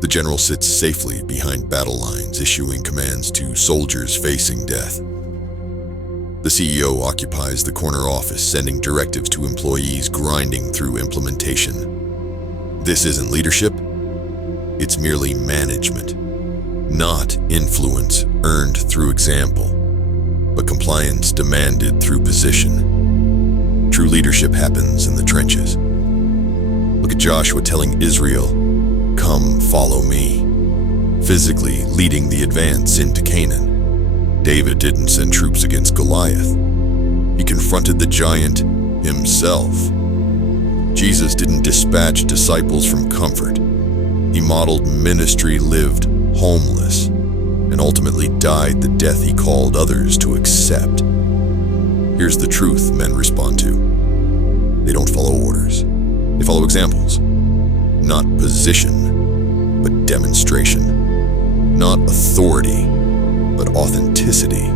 The general sits safely behind battle lines, issuing commands to soldiers facing death. The CEO occupies the corner office, sending directives to employees grinding through implementation. This isn't leadership, it's merely management. Not influence earned through example, but compliance demanded through position. True leadership happens in the trenches. Look at Joshua telling Israel, "Come, follow me," physically leading the advance into Canaan. David didn't send troops against Goliath. He confronted the giant himself. Jesus didn't dispatch disciples from comfort. He modeled ministry, lived homeless, and ultimately died the death he called others to accept. Here's the truth men respond to. They don't follow orders. They follow examples. Not position, but demonstration. Not authority, but authenticity.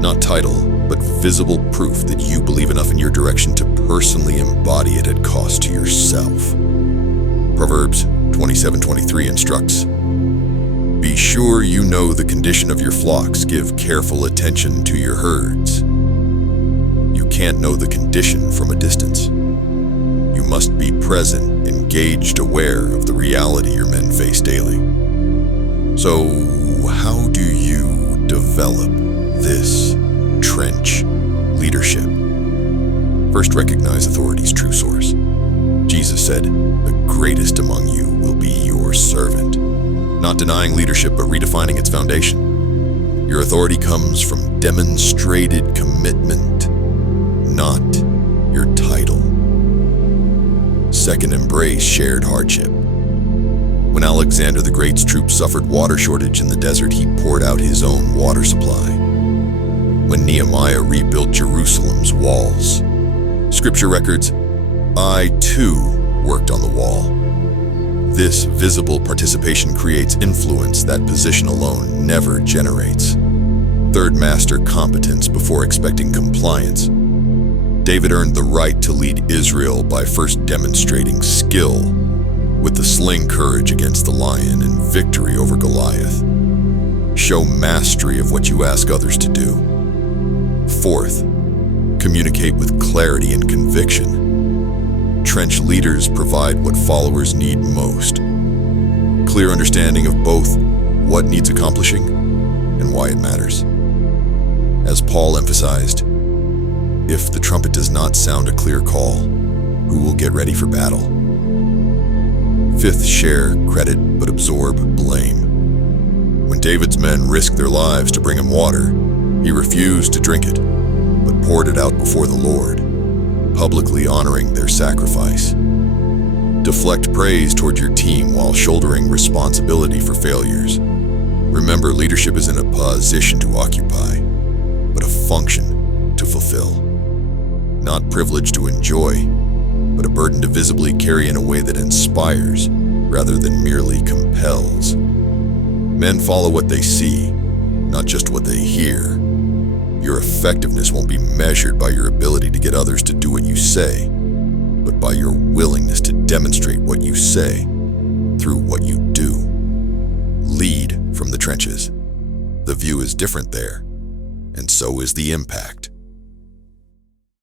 Not title, but visible proof that you believe enough in your direction to personally embody it at cost to yourself. Proverbs 27:23 instructs, "Be sure you know the condition of your flocks. Give careful attention to your herds." You can't know the condition from a distance. You must be present, engaged, aware of the reality your men face daily. So, how do you develop this trench leadership? First, recognize authority's true source. Jesus said, "The greatest among you will be your servant." Not denying leadership, but redefining its foundation. Your authority comes from demonstrated commitment, not your title. Second, embrace shared hardship. When Alexander the Great's troops suffered water shortage in the desert, he poured out his own water supply. When Nehemiah rebuilt Jerusalem's walls, Scripture records, "I too worked on the wall." This visible participation creates influence that position alone never generates. Third, master competence before expecting compliance. David earned the right to lead Israel by first demonstrating skill with the sling courage against the lion and victory over Goliath. Show mastery of what you ask others to do. Fourth, communicate with clarity and conviction. Trench leaders provide what followers need most. Clear understanding of both what needs accomplishing and why it matters. As Paul emphasized, if the trumpet does not sound a clear call, who will get ready for battle? Fifth, share credit but absorb blame. When David's men risked their lives to bring him water, he refused to drink it, but poured it out before the Lord, publicly honoring their sacrifice. Deflect praise toward your team while shouldering responsibility for failures. Remember, leadership isn't a position to occupy, but a function to fulfill. Not privilege to enjoy, but a burden to visibly carry in a way that inspires rather than merely compels. Men follow what they see, not just what they hear. Your effectiveness won't be measured by your ability to get others to do what you say, but by your willingness to demonstrate what you say through what you do. Lead from the trenches. The view is different there, and so is the impact.